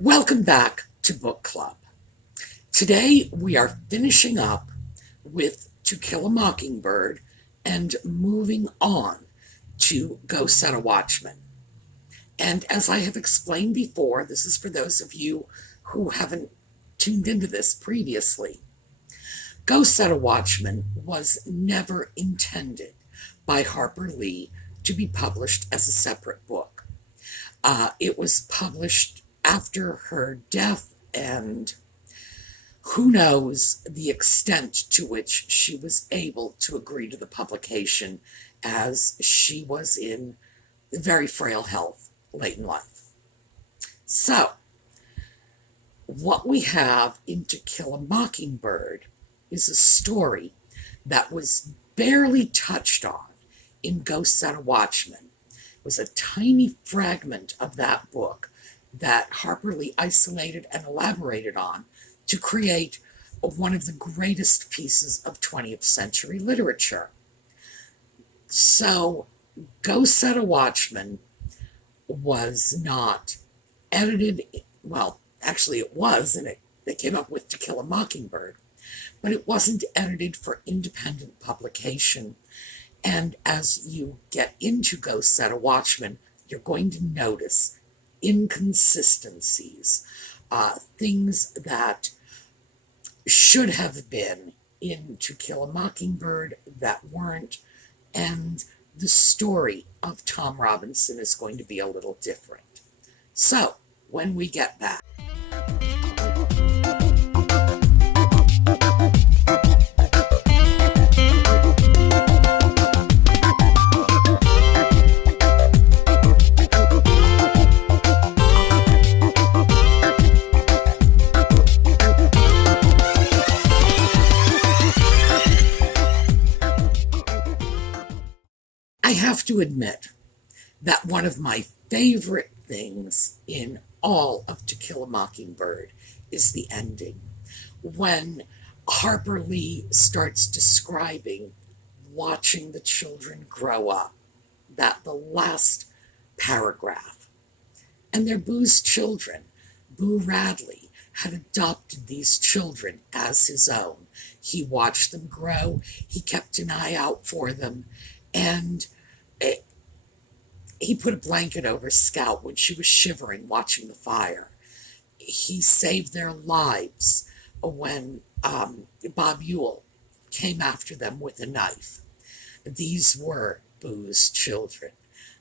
Welcome back to Book Club. Today we are finishing up with To Kill a Mockingbird and moving on to Go Set a Watchman. And as I have explained before, this is for those of you who haven't tuned into this previously. Go Set a Watchman was never intended by Harper Lee to be published as a separate book. It was published after her death, and who knows the extent to which she was able to agree to the publication, as she was in very frail health late in life. So, what we have in To Kill a Mockingbird is a story that was barely touched on in Go Set a Watchman. It was a tiny fragment of that book that Harper Lee isolated and elaborated on to create one of the greatest pieces of 20th century literature. So, Go Set a Watchman was not edited, well, actually it was, and they came up with To Kill a Mockingbird, but it wasn't edited for independent publication. And as you get into Go Set a Watchman, you're going to notice inconsistencies, things that should have been in To Kill a Mockingbird that weren't, and the story of Tom Robinson is going to be a little different. So, when we get back, I have to admit that one of my favorite things in all of To Kill a Mockingbird is the ending. When Harper Lee starts describing watching the children grow up, that the last paragraph. And they're Boo's children. Boo Radley had adopted these children as his own. He watched them grow, he kept an eye out for them, and he put a blanket over Scout when she was shivering watching the fire. He saved their lives when Bob Ewell came after them with a knife. These were Boo's children.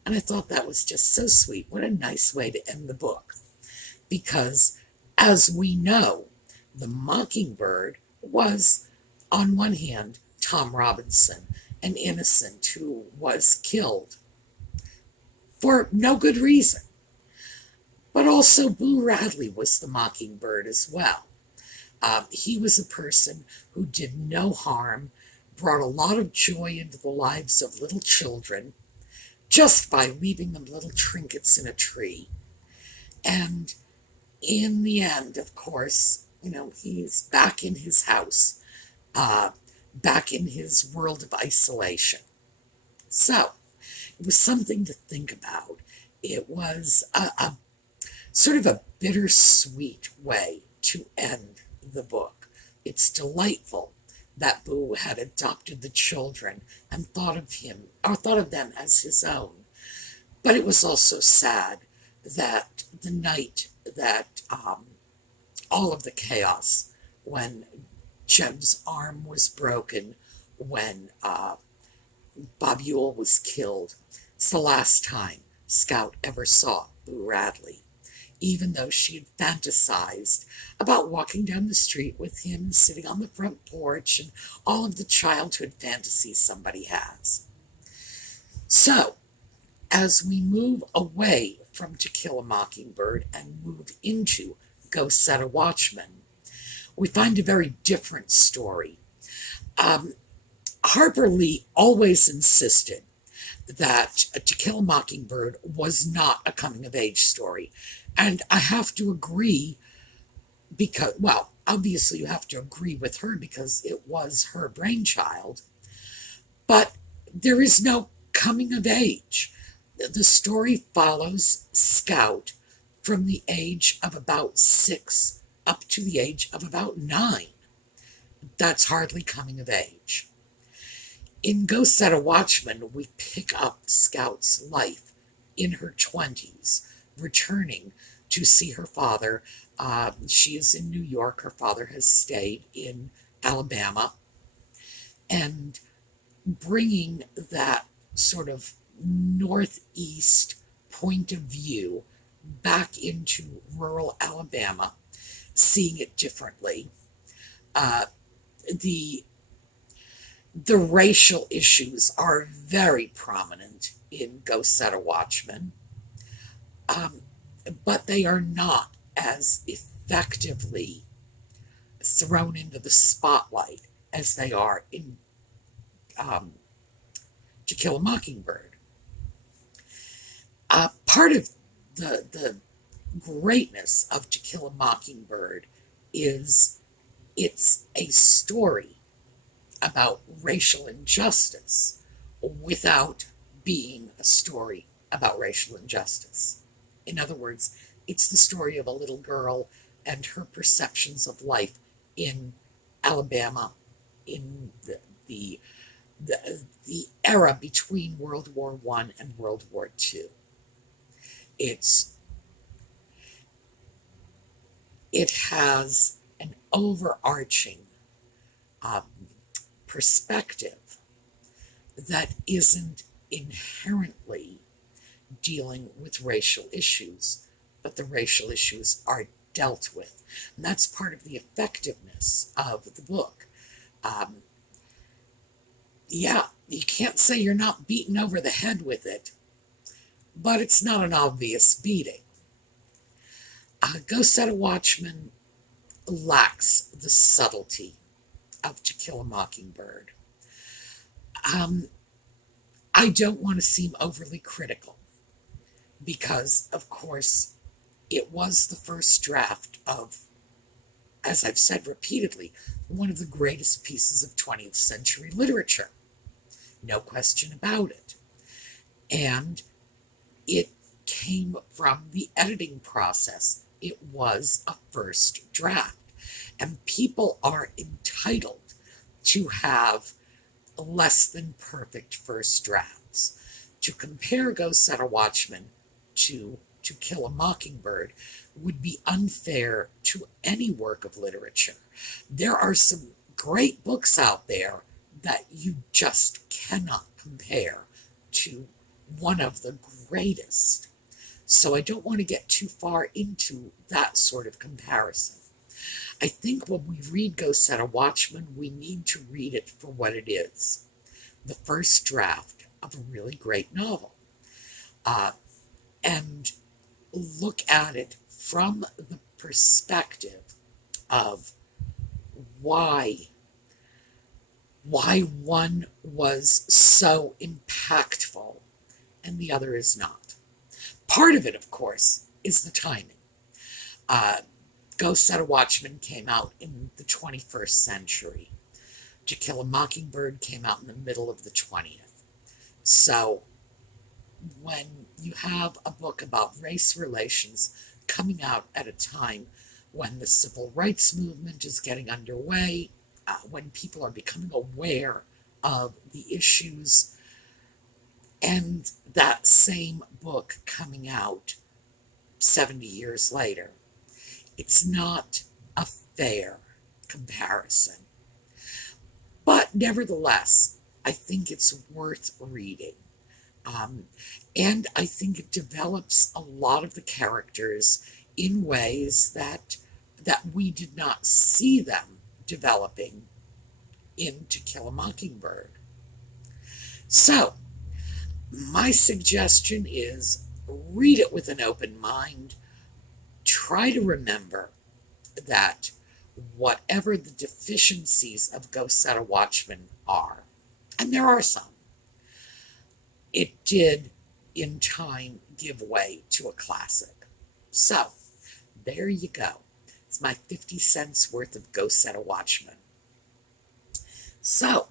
And I thought that was just so sweet. What a nice way to end the book. Because, as we know, the Mockingbird was, on one hand, Tom Robinson, an innocent who was killed for no good reason. But also, Boo Radley was the Mockingbird as well. He was a person who did no harm, brought a lot of joy into the lives of little children just by leaving them little trinkets in a tree. And in the end, of course, he's back in his house, back in his world of isolation. So, it was something to think about. It was a sort of a bittersweet way to end the book. It's delightful that Boo had adopted the children and thought of them as his own. But it was also sad that the night that all of the chaos, when Jem's arm was broken, when Bob Ewell was killed, it's the last time Scout ever saw Boo Radley, even though she had fantasized about walking down the street with him, sitting on the front porch, and all of the childhood fantasies somebody has. So, as we move away from To Kill a Mockingbird and move into Go Set a Watchman, we find a very different story. Harper Lee always insisted that To Kill a Mockingbird was not a coming-of-age story. And I have to agree because, well, obviously you have to agree with her because it was her brainchild. But there is no coming of age. The story follows Scout from the age of about 6 up to the age of about 9. That's hardly coming of age. In Go Set a Watchman, we pick up Scout's life in her 20s, returning to see her father. She is in New York. Her father has stayed in Alabama, and bringing that sort of northeast point of view back into rural Alabama, seeing it differently. The racial issues are very prominent in Go Set a Watchman, but they are not as effectively thrown into the spotlight as they are in To Kill a Mockingbird. Part of the greatness of To Kill a Mockingbird is it's a story about racial injustice without being a story about racial injustice. In other words, it's the story of a little girl and her perceptions of life in Alabama in the era between World War I and World War II. It has an overarching perspective that isn't inherently dealing with racial issues, but the racial issues are dealt with. And that's part of the effectiveness of the book. Yeah, you can't say you're not beaten over the head with it, but it's not an obvious beating. Go Set a Watchman lacks the subtlety of To Kill a Mockingbird. I don't want to seem overly critical because, of course, it was the first draft of, as I've said repeatedly, one of the greatest pieces of 20th century literature. No question about it. And it came from the editing process. It was a first draft. And people are entitled to have less than perfect first drafts. To compare Go Set a Watchman to Kill a Mockingbird would be unfair to any work of literature. There are some great books out there that you just cannot compare to one of the greatest. So I don't want to get too far into that sort of comparison. I think when we read Go Set a Watchman, we need to read it for what it is, the first draft of a really great novel, and look at it from the perspective of why one was so impactful and the other is not. Part of it, of course, is the timing. Go Set a Watchman came out in the 21st century. To Kill a Mockingbird came out in the middle of the 20th. So when you have a book about race relations coming out at a time when the civil rights movement is getting underway, when people are becoming aware of the issues, and that same book coming out 70 years later, it's not a fair comparison. But nevertheless, I think it's worth reading. And I think it develops a lot of the characters in ways that we did not see them developing in To Kill a Mockingbird. So, my suggestion is read it with an open mind. Try to remember that whatever the deficiencies of Go Set a Watchman are, and there are some, it did in time give way to a classic. So, there you go. It's my 50 cents worth of Go Set a Watchman. So,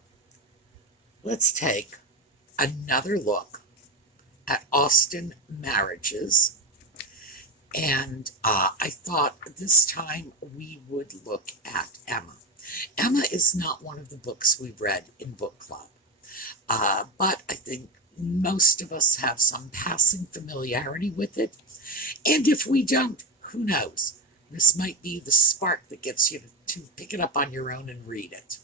let's take another look at Austen marriages And I thought this time we would look at Emma. Emma is not one of the books we've read in book club, but I think most of us have some passing familiarity with it. And if we don't, who knows? This might be the spark that gets you to pick it up on your own and read it.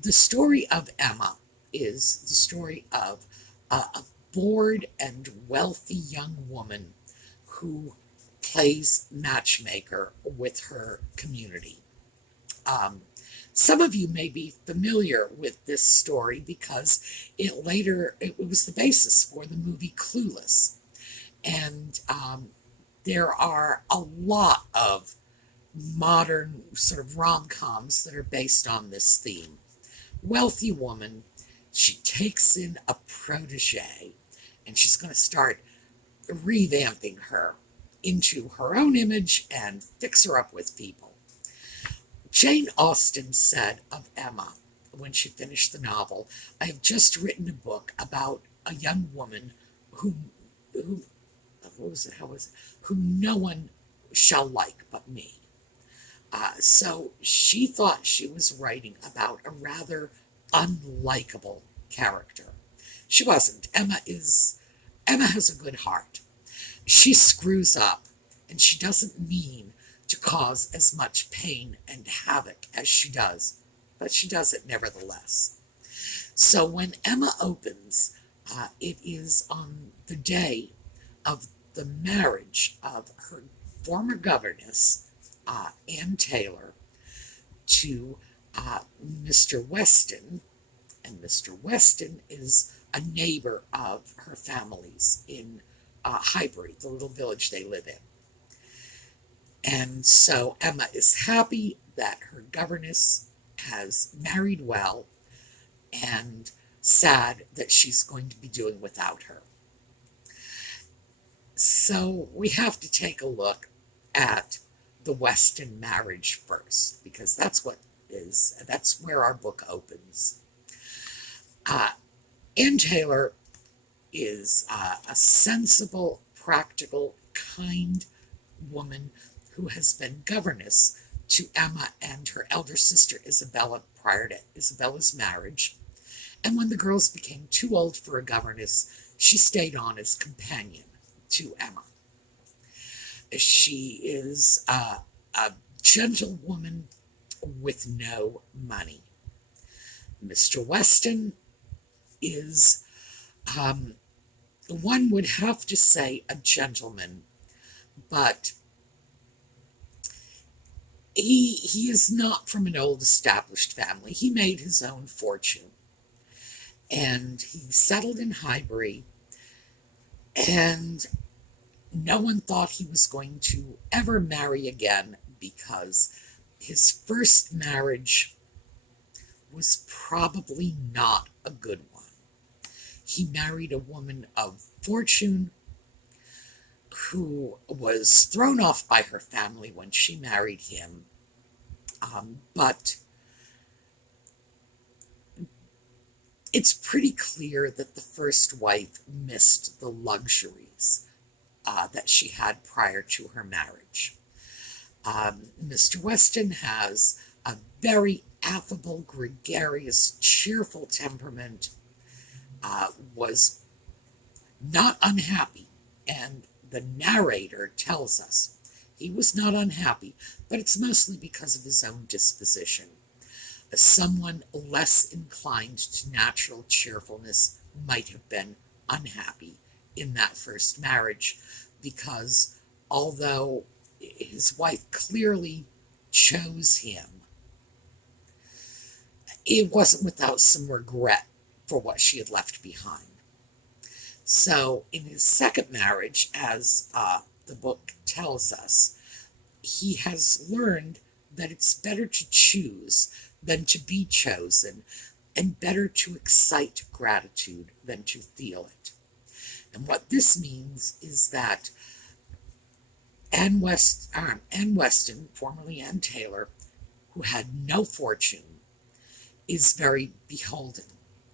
The story of Emma is the story of a bored and wealthy young woman who plays matchmaker with her community. Some of you may be familiar with this story because it was the basis for the movie Clueless. And there are a lot of modern sort of rom-coms that are based on this theme. Wealthy woman, she takes in a protege, and she's going to start revamping her into her own image and fix her up with people. Jane Austen said of Emma when she finished the novel, "I have just written a book about a young woman who what was it? How was it? Whom no one shall like but me." So she thought she was writing about a rather unlikable character. She wasn't. Emma has a good heart. She screws up, and she doesn't mean to cause as much pain and havoc as she does, but she does it nevertheless. So when Emma opens, it is on the day of the marriage of her former governess, Anne Taylor, to Mr. Weston, and Mr. Weston is a neighbor of her family's in Highbury, the little village they live in. And so Emma is happy that her governess has married well and sad that she's going to be doing without her. So we have to take a look at the Weston marriage first, because that's where our book opens. Anne Taylor is a sensible, practical, kind woman who has been governess to Emma and her elder sister Isabella prior to Isabella's marriage. And when the girls became too old for a governess, she stayed on as companion to Emma. She is a gentlewoman with no money. Mr. Weston is, one would have to say, a gentleman, but he is not from an old established family. He made his own fortune, and he settled in Highbury, and no one thought he was going to ever marry again because his first marriage was probably not a good one. He married a woman of fortune who was thrown off by her family when she married him, but it's pretty clear that the first wife missed the luxuries that she had prior to her marriage. Mr. Weston has a very affable, gregarious, cheerful temperament, was not unhappy, and the narrator tells us he was not unhappy, but it's mostly because of his own disposition. Someone less inclined to natural cheerfulness might have been unhappy in that first marriage, because although his wife clearly chose him, it wasn't without some regret for what she had left behind. So in his second marriage, as the book tells us, he has learned that it's better to choose than to be chosen, and better to excite gratitude than to feel it. And what this means is that Anne Weston, formerly Anne Taylor, who had no fortune, is very beholden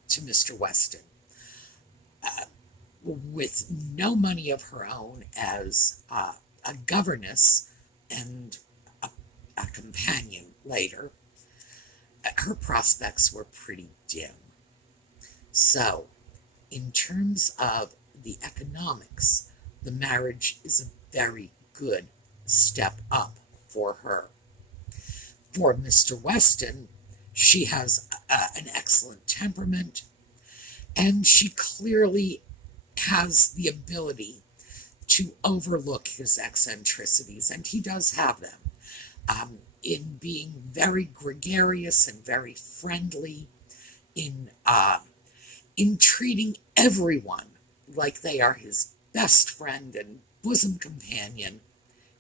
to Mr. Weston. with no money of her own as a governess and a companion later, her prospects were pretty dim. So, in terms of the economics, the marriage is a very good step up for her. For Mr. Weston, she has an excellent temperament, and she clearly has the ability to overlook his eccentricities, and he does have them, in being very gregarious and very friendly, in in treating everyone like they are his best friend and bosom companion.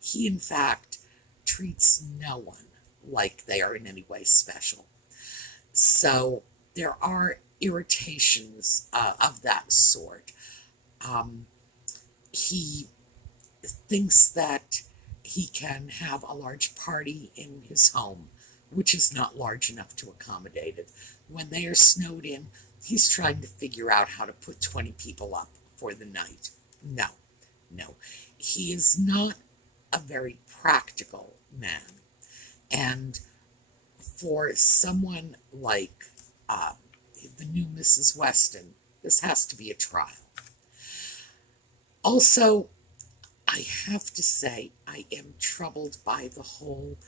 He, in fact, treats no one like they are in any way special. So there are irritations of that sort. Um, he thinks that he can have a large party in his home, which is not large enough to accommodate it. When they are snowed in, he's trying to figure out how to put 20 people up for the night. No, no. He is not a very practical man. And for someone like the new Mrs. Weston, this has to be a trial. Also, I have to say, I am troubled by the whole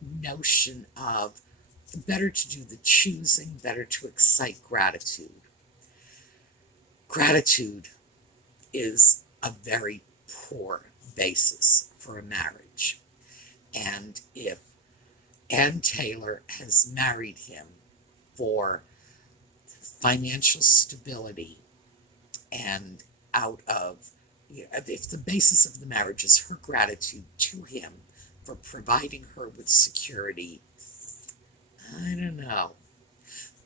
notion of better to do the choosing, better to excite gratitude. Gratitude is a very poor basis for a marriage. And if Ann Taylor has married him for financial stability and out of, if the basis of the marriage is her gratitude to him for providing her with security, I don't know.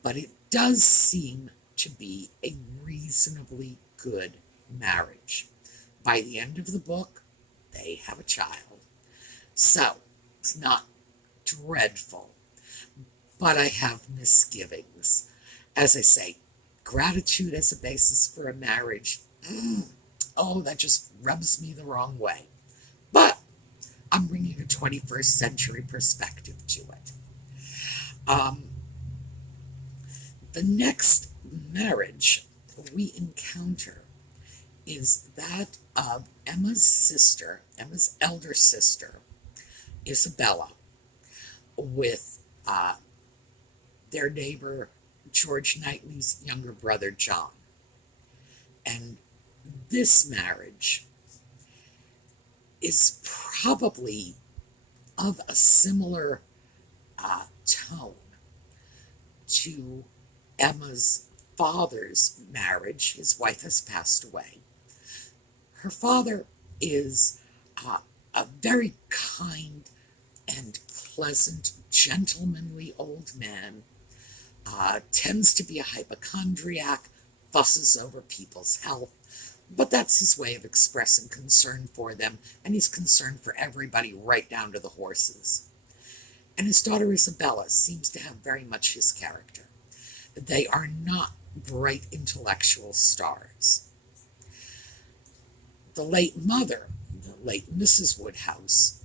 But it does seem to be a reasonably good marriage. By the end of the book, they have a child. So, it's not dreadful, but I have misgivings. As I say, gratitude as a basis for a marriage, oh, that just rubs me the wrong way. But I'm bringing a 21st century perspective to it. The next marriage we encounter is that of Emma's sister, Emma's elder sister, Isabella, with their neighbor George Knightley's younger brother John. And this marriage is probably of a similar tone to Emma's father's marriage. His wife has passed away. Her father is a very kind and pleasant, gentlemanly old man, tends to be a hypochondriac, fusses over people's health, but that's his way of expressing concern for them, and he's concerned for everybody right down to the horses. And his daughter Isabella seems to have very much his character. They are not bright intellectual stars. The late mother, the late Mrs. Woodhouse,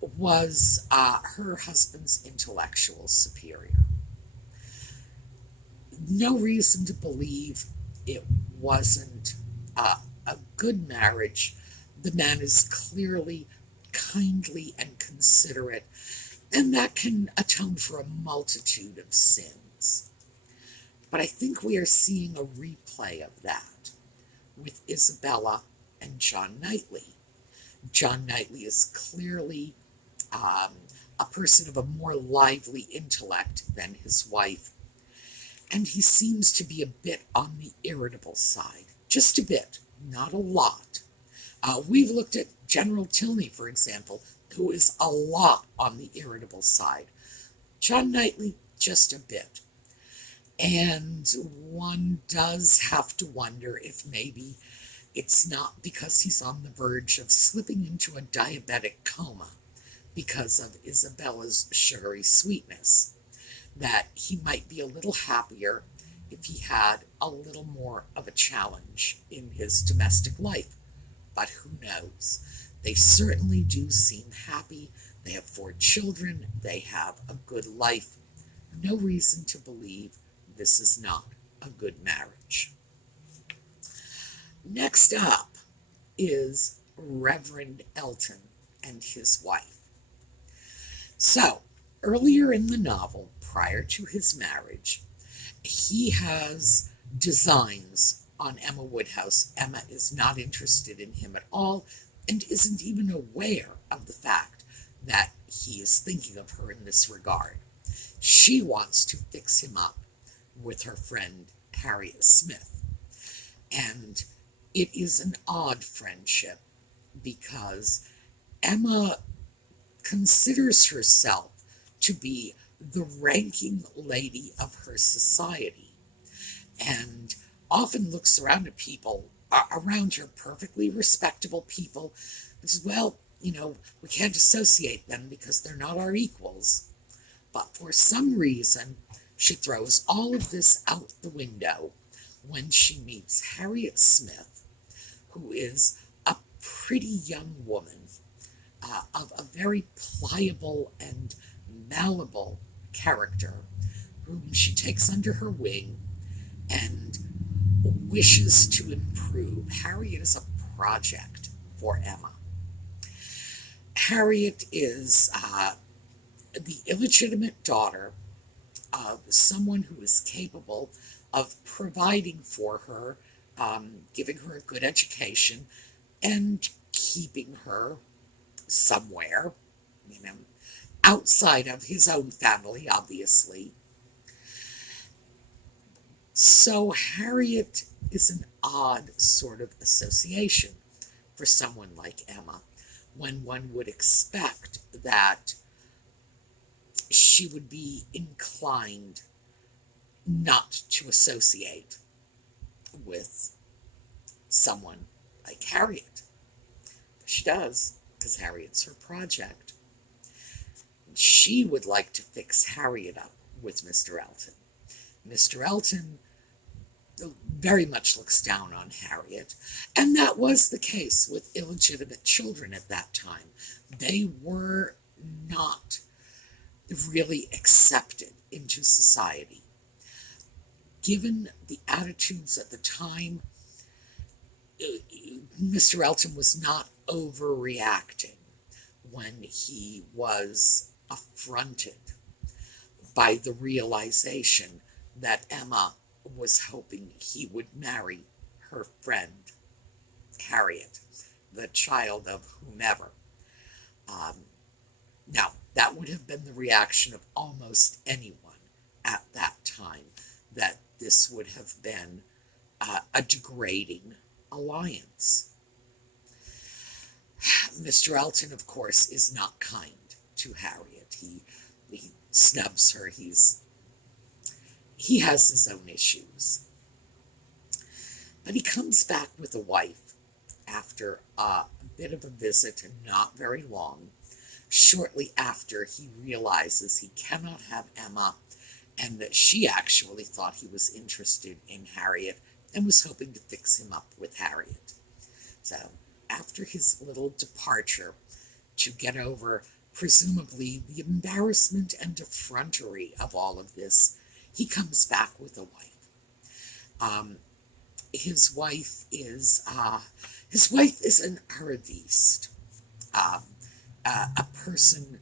was her husband's intellectual superior. No reason to believe it wasn't a good marriage. The man is clearly kindly and considerate, and that can atone for a multitude of sins. But I think we are seeing a replay of that with Isabella and John Knightley. John Knightley is clearly a person of a more lively intellect than his wife, and he seems to be a bit on the irritable side. Just a bit, not a lot. We've looked at General Tilney, for example, who is a lot on the irritable side. John Knightley, just a bit. And one does have to wonder if maybe it's not because he's on the verge of slipping into a diabetic coma because of Isabella's sugary sweetness, that he might be a little happier if he had a little more of a challenge in his domestic life. But who knows? They certainly do seem happy. They have 4 children. They have a good life. No reason to believe this is not a good marriage. Next up is Reverend Elton and his wife. So, earlier in the novel, prior to his marriage, he has designs on Emma Woodhouse. Emma is not interested in him at all and isn't even aware of the fact that he is thinking of her in this regard. She wants to fix him up with her friend Harriet Smith. And it is an odd friendship because Emma considers herself to be the ranking lady of her society and often looks around at people around her, perfectly respectable people, as well, we can't associate them because they're not our equals. But for some reason, she throws all of this out the window when she meets Harriet Smith, who is a pretty young woman of a very pliable and malleable character, whom she takes under her wing and wishes to improve. Harriet is a project for Emma. Harriet is the illegitimate daughter of someone who is capable of providing for her, giving her a good education, and keeping her somewhere, outside of his own family, obviously. So Harriet is an odd sort of association for someone like Emma, when one would expect that she would be inclined not to associate with someone like Harriet. But she does, because Harriet's her project. She would like to fix Harriet up with Mr. Elton. Mr. Elton very much looks down on Harriet, and that was the case with illegitimate children at that time. They were not really accepted into society. Given the attitudes at the time, Mr. Elton was not overreacting when he was affronted by the realization that Emma was hoping he would marry her friend Harriet, the child of whomever. Now, that would have been the reaction of almost anyone at that time, that this would have been a degrading alliance. Mr. Elton, of course, is not kind to Harriet. He snubs her. He has his own issues. But he comes back with a wife after a bit of a visit, and not very long, shortly after he realizes he cannot have Emma, and that she actually thought he was interested in Harriet and was hoping to fix him up with Harriet. So, after his little departure to get over, presumably, the embarrassment and effrontery of all of this, he comes back with a wife. His wife is an arriviste, a person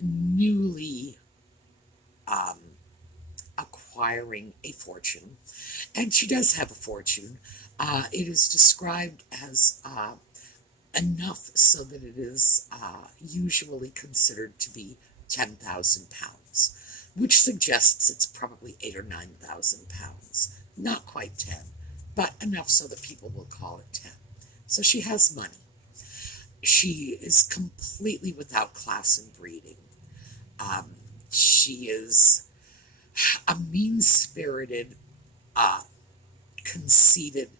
newly acquiring a fortune, and she does have a fortune. It is described as enough so that it is usually considered to be £10,000, which suggests it's probably £8,000 or £9,000. Not quite 10, but enough so that people will call it 10. So she has money. She is completely without class and breeding. She is a mean-spirited, conceited,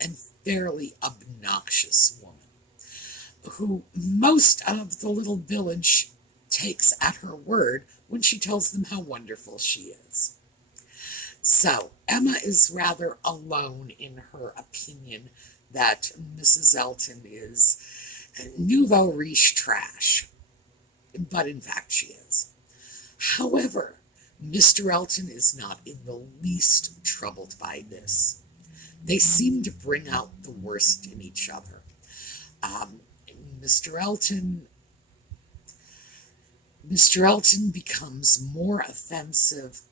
and fairly obnoxious woman, who most of the little village takes at her word when she tells them how wonderful she is. So Emma is rather alone in her opinion that Mrs. Elton is nouveau riche trash, but in fact she is. However, Mr. Elton is not in the least troubled by this. They seem to bring out the worst in each other. Um, Mr. Elton Mr. Elton becomes more offensive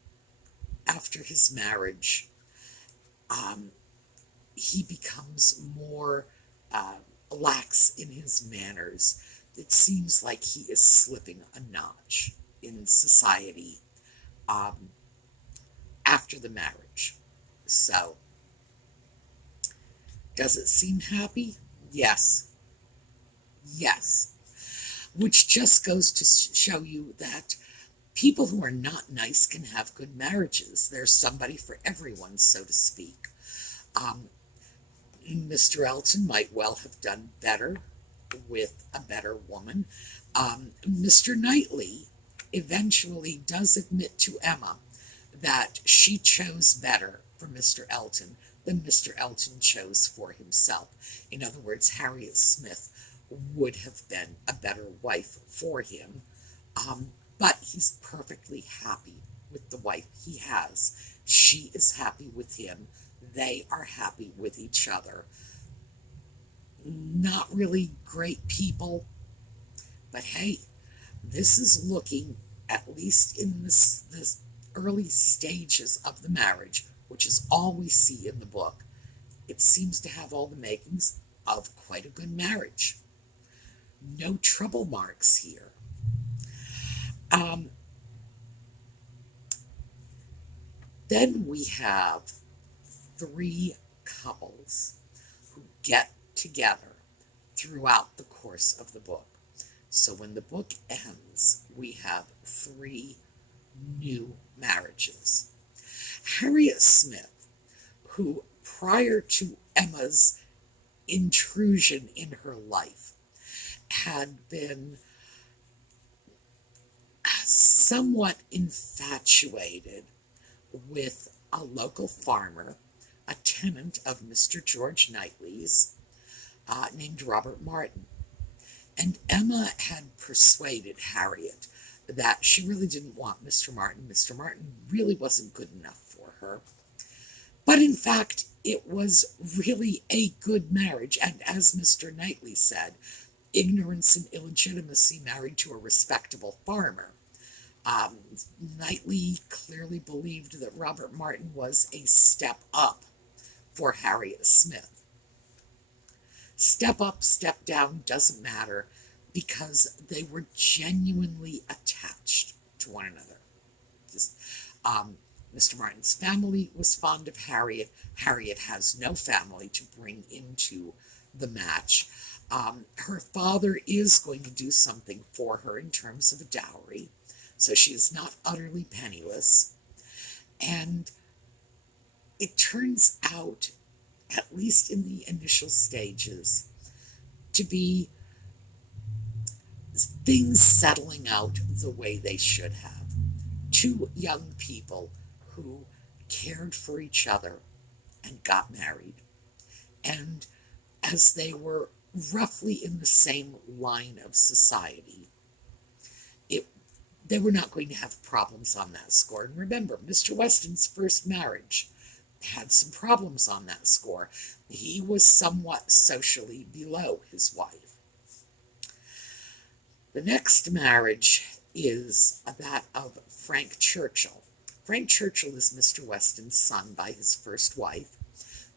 after his marriage. Um, he becomes more lax in his manners. It seems like he is slipping a notch in society um, after the marriage. So, does it seem happy? Yes. Yes. Which just goes to show you that people who are not nice can have good marriages. There's somebody for everyone, so to speak. Um, Mr. Elton might well have done better with a better woman. Mr. Knightley eventually does admit to Emma that she chose better for Mr. Elton than Mr. Elton chose for himself. In other words, Harriet Smith would have been a better wife for him, but he's perfectly happy with the wife he has. She is happy with him. They are happy with each other. Not really great people, but hey, this is looking, at least in this early stages of the marriage, which is all we see in the book, it seems to have all the makings of quite a good marriage. No trouble marks here. Then we have three couples who get together throughout the course of the book. So when the book ends, we have three new marriages. Harriet Smith, who prior to Emma's intrusion in her life had been somewhat infatuated with a local farmer, a tenant of Mr. George Knightley's, named Robert Martin. And Emma had persuaded Harriet that she really didn't want Mr. Martin. Mr. Martin really wasn't good enough for her. But in fact, it was really a good marriage. And as Mr. Knightley said, ignorance and illegitimacy married to a respectable farmer. Knightley clearly believed that Robert Martin was a step up for Harriet Smith. Step up, step down doesn't matter because they were genuinely attached to one another. Mr. Martin's family was fond of Harriet. Harriet has no family to bring into the match. Her father is going to do something for her in terms of a dowry, so she is not utterly penniless. And it turns out, at least in the initial stages, to be things settling out the way they should have. Two young people who cared for each other and got married. And as they were roughly in the same line of society, they were not going to have problems on that score. And remember, Mr. Weston's first marriage had some problems on that score. He was somewhat socially below his wife. The next marriage is that of Frank Churchill. Frank Churchill is Mr. Weston's son by his first wife,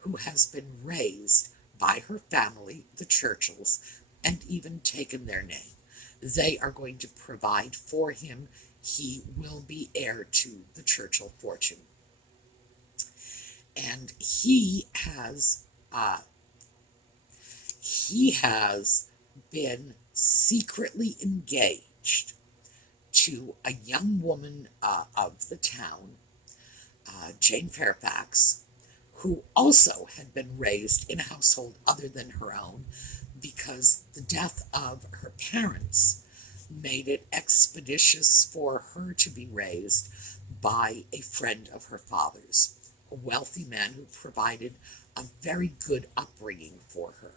who has been raised by her family, the Churchills, and even taken their name. They are going to provide for him. He will be heir to the Churchill fortune. And he has been secretly engaged to a young woman of the town, Jane Fairfax, who also had been raised in a household other than her own, because the death of her parents made it expeditious for her to be raised by a friend of her father's, a wealthy man who provided a very good upbringing for her.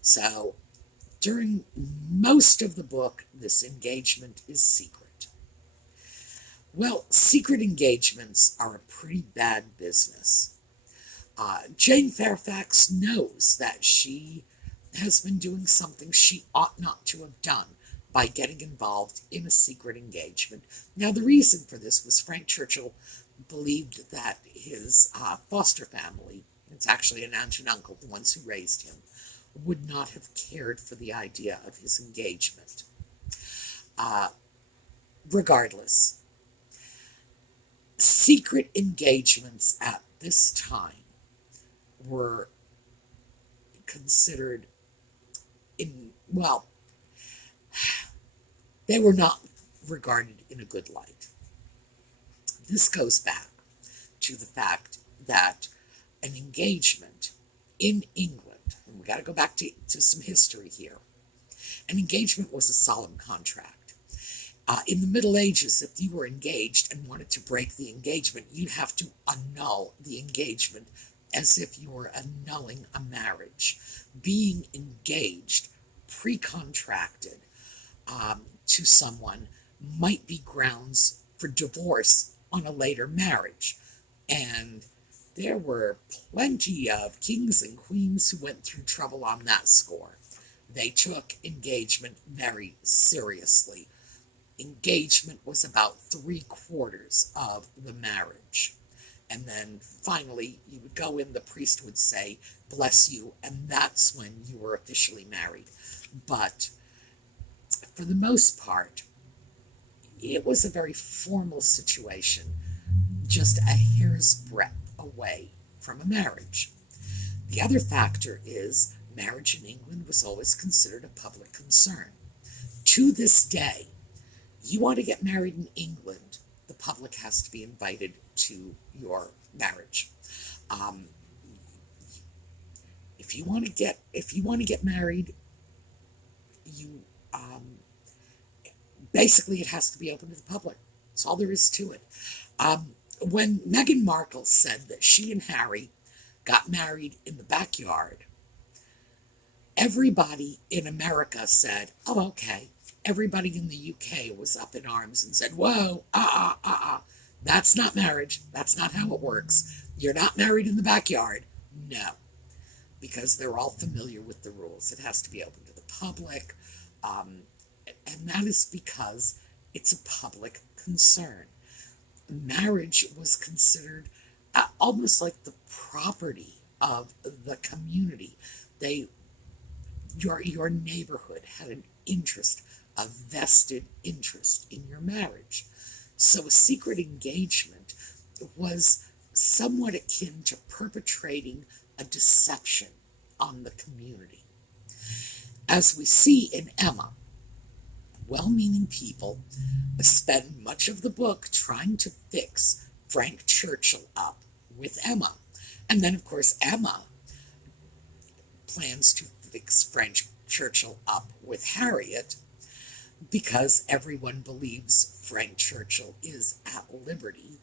So, during most of the book, this engagement is secret. Well, secret engagements are a pretty bad business. Jane Fairfax knows that she has been doing something she ought not to have done by getting involved in a secret engagement. Now, the reason for this was Frank Churchill believed that his foster family, it's actually an aunt and uncle, the ones who raised him, would not have cared for the idea of his engagement. Regardless, secret engagements at this time were considered they were not regarded in a good light. This goes back to the fact that an engagement in England, and we got to go back to some history here, an engagement was a solemn contract. In the Middle Ages, if you were engaged and wanted to break the engagement, you'd have to annul the engagement as if you were annulling a marriage. Being engaged, pre-contracted to someone might be grounds for divorce on a later marriage. And there were plenty of kings and queens who went through trouble on that score. They took engagement very seriously. Engagement was about 3/4 of the marriage. And then finally, you would go in, the priest would say, bless you, and that's when you were officially married. But for the most part, it was a very formal situation, just a hair's breadth away from a marriage. The other factor is marriage in England was always considered a public concern. To this day, you want to get married in England, the public has to be invited to your marriage. If you want to get married, you basically it has to be open to the public. That's all there is to it. When Meghan Markle said that she and Harry got married in the backyard, everybody in America said, "Oh, okay." Everybody in the UK was up in arms and said, "Whoa, that's not marriage. That's not how it works. You're not married in the backyard." No, because they're all familiar with the rules. It has to be open to the public, and that is because it's a public concern. Marriage was considered almost like the property of the community. Your neighborhood had an interest, a vested interest in your marriage. So a secret engagement was somewhat akin to perpetrating a deception on the community. As we see in Emma, well-meaning people spend much of the book trying to fix Frank Churchill up with Emma. And then, of course, Emma plans to fix Frank Churchill up with Harriet, because everyone believes Frank Churchill is at liberty.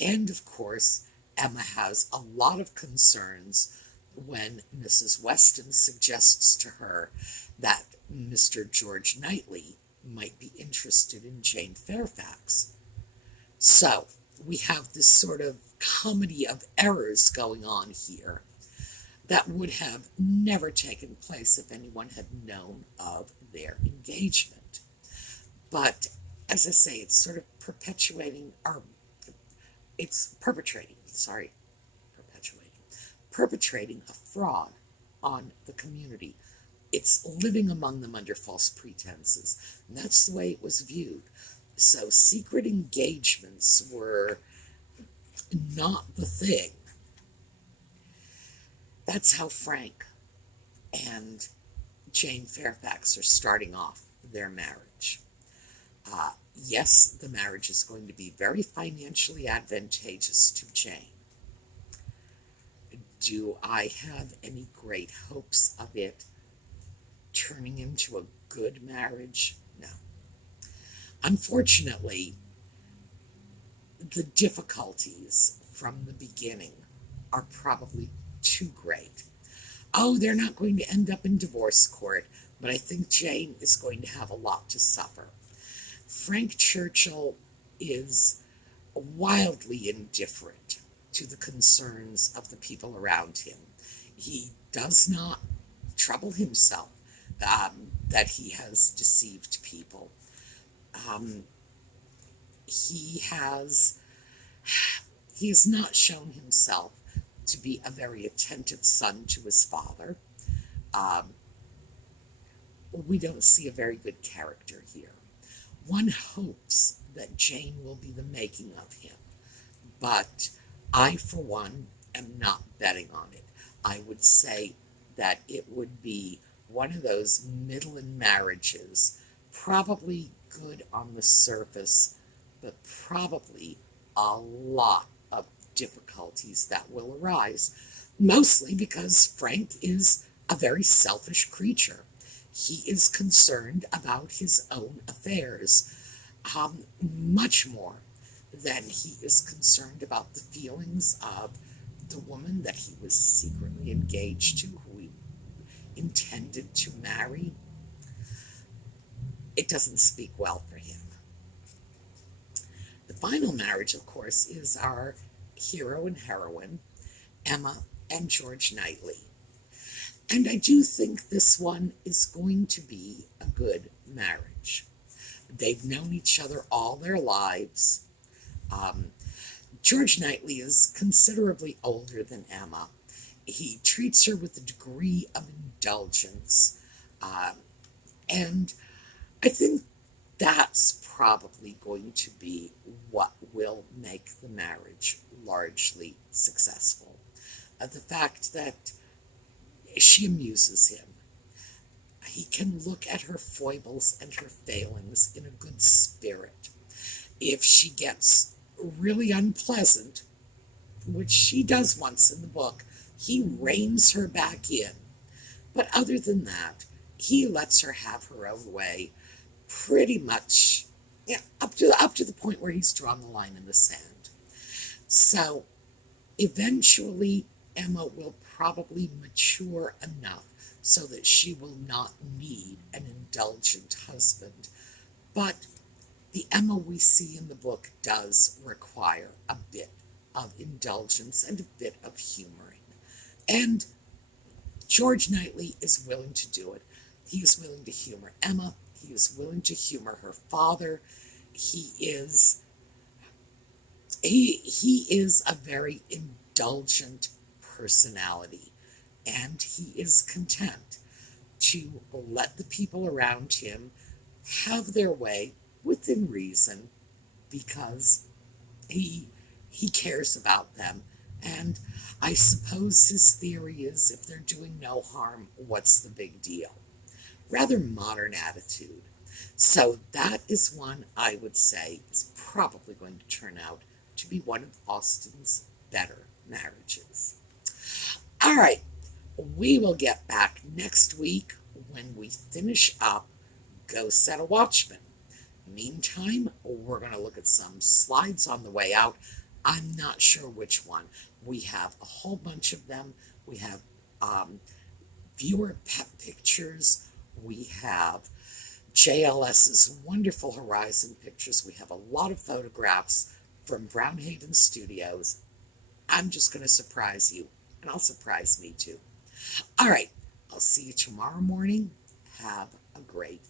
And, of course, Emma has a lot of concerns when Mrs. Weston suggests to her that Mr. George Knightley might be interested in Jane Fairfax. So, we have this sort of comedy of errors going on here that would have never taken place if anyone had known of their engagement. But, as I say, it's sort of perpetrating a fraud on the community. It's living among them under false pretenses. And that's the way it was viewed. So secret engagements were not the thing. That's how Frank and Jane Fairfax are starting off their marriage. Yes, the marriage is going to be very financially advantageous to Jane. Do I have any great hopes of it turning into a good marriage? No. Unfortunately, the difficulties from the beginning are probably too great. Oh, they're not going to end up in divorce court, but I think Jane is going to have a lot to suffer. Frank Churchill is wildly indifferent to the concerns of the people around him. He does not trouble himself that he has deceived people. Um, he has he has not shown himself to be a very attentive son to his father. Um, we don't see a very good character here. One hopes that Jane will be the making of him, but I, for one, am not betting on it. I would say that it would be one of those middling marriages, probably good on the surface, but probably a lot of difficulties that will arise, mostly because Frank is a very selfish creature. He is concerned about his own affairs, much more than he is concerned about the feelings of the woman that he was secretly engaged to, who he intended to marry. It doesn't speak well for him. The final marriage, of course, is our hero and heroine, Emma and George Knightley. And I do think this one is going to be a good marriage. They've known each other all their lives. George Knightley is considerably older than Emma. He treats her with a degree of indulgence. And I think that's probably going to be what will make the marriage largely successful. The fact that she amuses him. He can look at her foibles and her failings in a good spirit. If she gets really unpleasant, which she does once in the book, he reins her back in. But other than that, he lets her have her own way pretty much, yeah, up to the point where he's drawn the line in the sand. So eventually Emma will probably mature enough so that she will not need an indulgent husband. But the Emma we see in the book does require a bit of indulgence and a bit of humoring. And George Knightley is willing to do it. He is willing to humor Emma. He is willing to humor her father. He is a very indulgent personality, and he is content to let the people around him have their way within reason, because he cares about them. And I suppose his theory is, if they're doing no harm, what's the big deal? Rather modern attitude. So that is one I would say is probably going to turn out to be one of Austen's better marriages. All right, we will get back next week when we finish up Go Set a Watchman. Meantime, we're going to look at some slides on the way out. I'm not sure which one. We have a whole bunch of them. We have viewer pet pictures. We have JLS's wonderful Horizon pictures. We have a lot of photographs from Brownhaven Studios. I'm just going to surprise you, and I'll surprise me too. All right, I'll see you tomorrow morning. Have a great